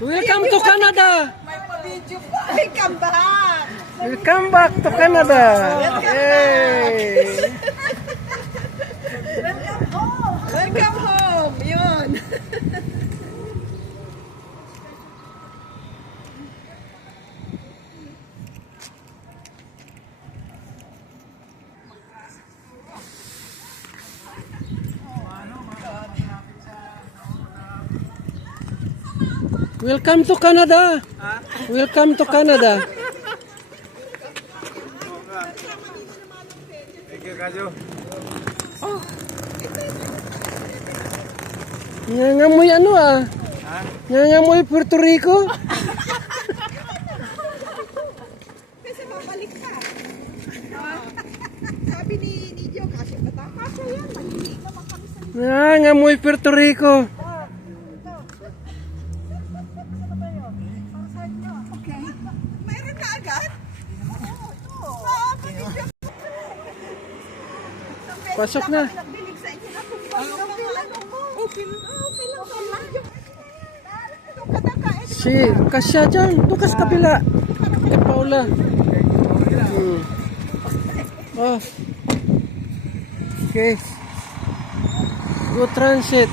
Welcome to Canada. May pa-video pa. Welcome back. Welcome back to Canada. Yay! Welcome home. Welcome home. Yun. Welcome to Canada. Welcome to Canada. Thank you, Kajo. Nangangamoy ano ah? Nangangamoy Puerto Rico? Kasi babalik ka. Sabi ni Jo, kasi bata. Kasi yan, mahilig naman kami sa Nangangamoy Puerto Rico. Okay. Mayroon na agad? Pasok na. Nagbilig sa inyo na kung okay lang. Okay lang. Si Kasya dyan. Bukas kabila. Kay Paula. Oh. Okay. Go transit.